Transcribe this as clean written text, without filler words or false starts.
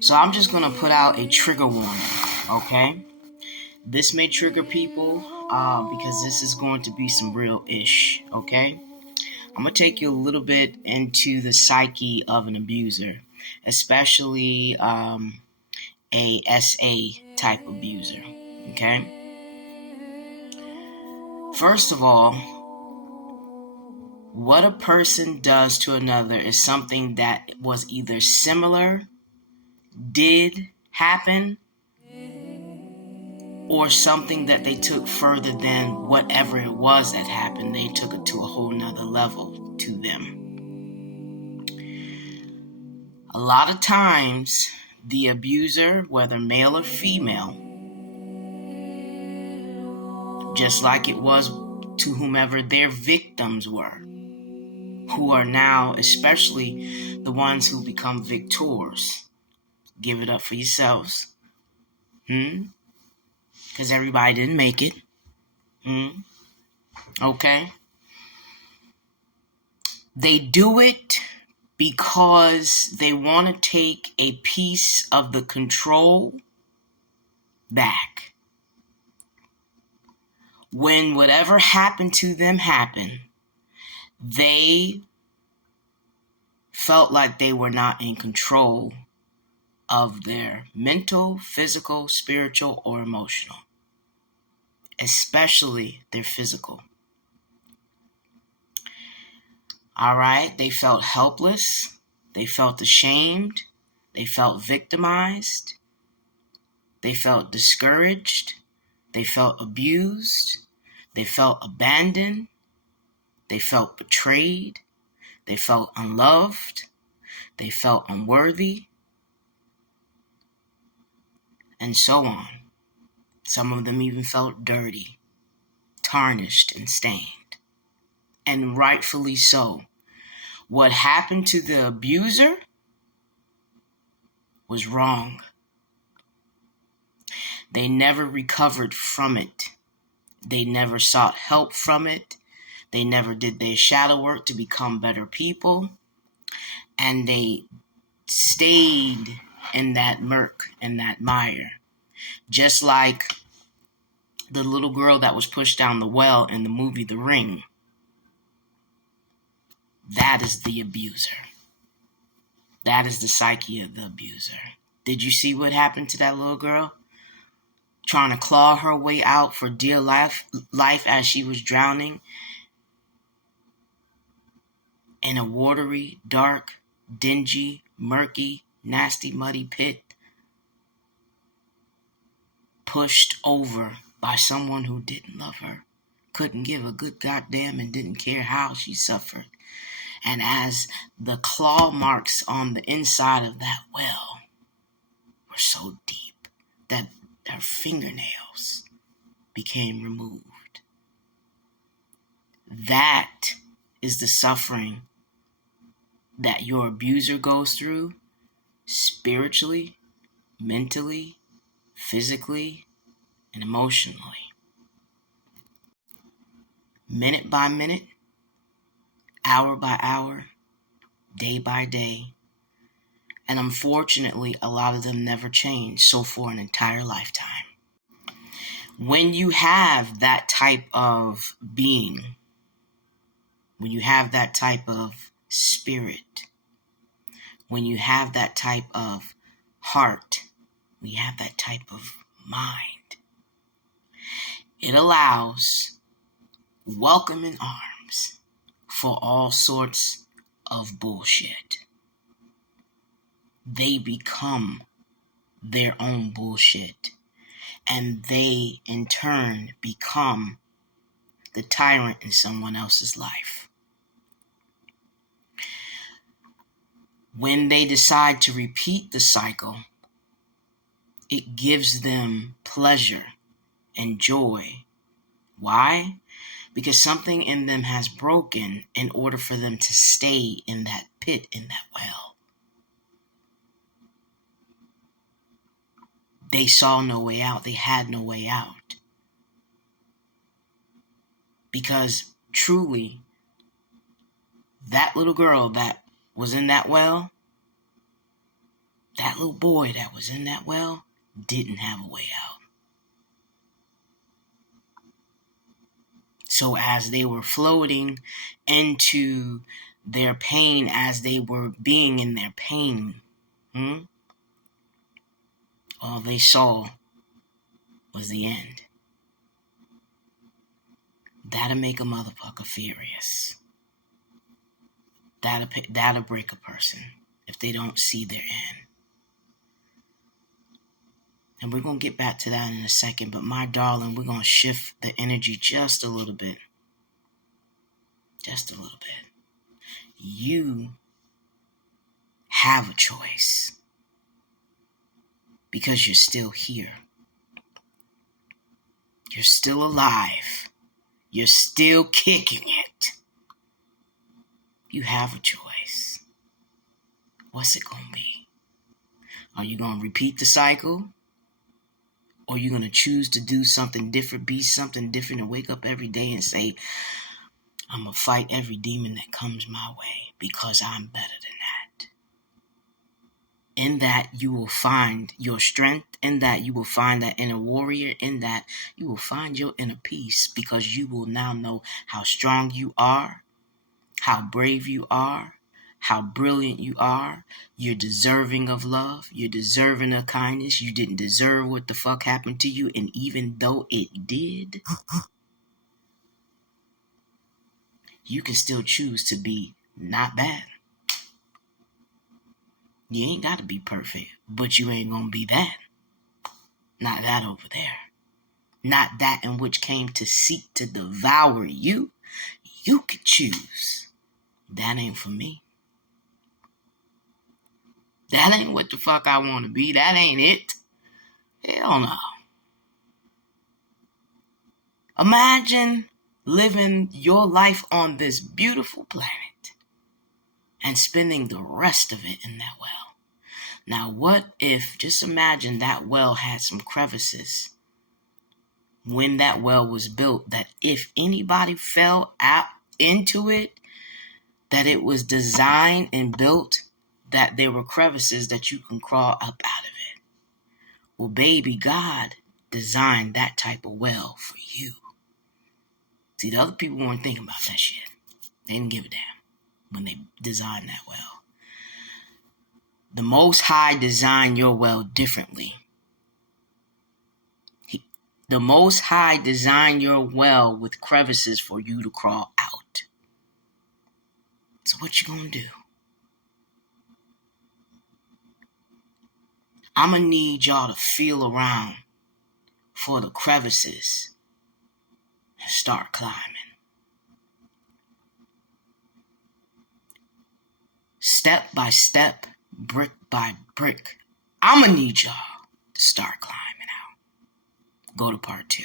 So I'm just going to put out a trigger warning, okay? This may trigger people because this is going to be some real ish, okay? I'm going to take you a little bit into the psyche of an abuser, especially a SA type abuser, okay? First of all, what a person does to another is something that was either similar, did happen, or something that they took further than whatever it was that happened. They took it to a whole nother level to them. A lot of times, the abuser, whether male or female, just like it was to whomever their victims were, who are now, especially the ones who become victors. Give it up for yourselves. Because everybody didn't make it. Okay? They do it because they want to take a piece of the control back. When whatever happened to them happened, they felt like they were not in control of their mental, physical, spiritual, or emotional, especially their physical. All right, they felt helpless, they felt ashamed, they felt victimized, they felt discouraged, they felt abused, they felt abandoned, they felt betrayed, they felt unloved, they felt unworthy, and so on. Some of them even felt dirty, tarnished, and stained. And rightfully so. What happened to the abuser was wrong. They never recovered from it. They never sought help from it. They never did their shadow work to become better people. And they stayed in that murk and that mire. Just like the little girl that was pushed down the well in the movie The Ring. That is the abuser. That is the psyche of the abuser. Did you see what happened to that little girl? Trying to claw her way out for dear life as she was drowning in a watery, dark, dingy, murky, nasty, muddy pit, pushed over by someone who didn't love her, couldn't give a good goddamn, and didn't care how she suffered. And as the claw marks on the inside of that well were so deep that her fingernails became removed. That is the suffering that your abuser goes through spiritually, mentally, physically, and emotionally. Minute by minute, hour by hour, day by day. And unfortunately, a lot of them never change, so for an entire lifetime. When you have that type of being, when you have that type of spirit, when you have that type of heart, when you have that type of mind, it allows welcoming arms for all sorts of bullshit. They become their own bullshit, and they in turn become the tyrant in someone else's life. When they decide to repeat the cycle, it gives them pleasure and joy. Why? Because something in them has broken in order for them to stay in that pit, in that well. They saw no way out. They had no way out. Because truly, that little girl that was in that well, That little boy that was in that well didn't have a way out. So as they were floating into their pain, as they were being in their pain, all they saw was the end. That'll make a motherfucker furious. That'll break a person if they don't see their end. And we're going to get back to that in a second. But my darling, we're going to shift the energy just a little bit. Just a little bit. You have a choice. Because you're still here. You're still alive. You're still kicking it. You have a choice. What's it going to be? Are you going to repeat the cycle? Or are you going to choose to do something different, be something different, and wake up every day and say, I'm going to fight every demon that comes my way because I'm better than that. In that, you will find your strength. In that, you will find that inner warrior. In that, you will find your inner peace because you will now know how strong you are, how brave you are, how brilliant you are. You're deserving of love. You're deserving of kindness. You didn't deserve what the fuck happened to you. And even though it did, you can still choose to be not bad. You ain't got to be perfect, but you ain't going to be that. Not that over there. Not that in which came to seek to devour you. You could choose. That ain't for me. That ain't what the fuck I want to be. That ain't it. Hell no. Imagine living your life on this beautiful planet and spending the rest of it in that well. Now, what if, just imagine that well had some crevices when that well was built, that if anybody fell out into it, that it was designed and built that there were crevices that you can crawl up out of it. Well, baby, God designed that type of well for you. See, the other people weren't thinking about that shit. They didn't give a damn when they designed that well. The Most High designed your well differently. The Most High designed your well with crevices for you to crawl out. So what you gonna do? I'm gonna need y'all to feel around for the crevices and start climbing. Step by step, brick by brick, I'm gonna need y'all to start climbing out. Go to part 2.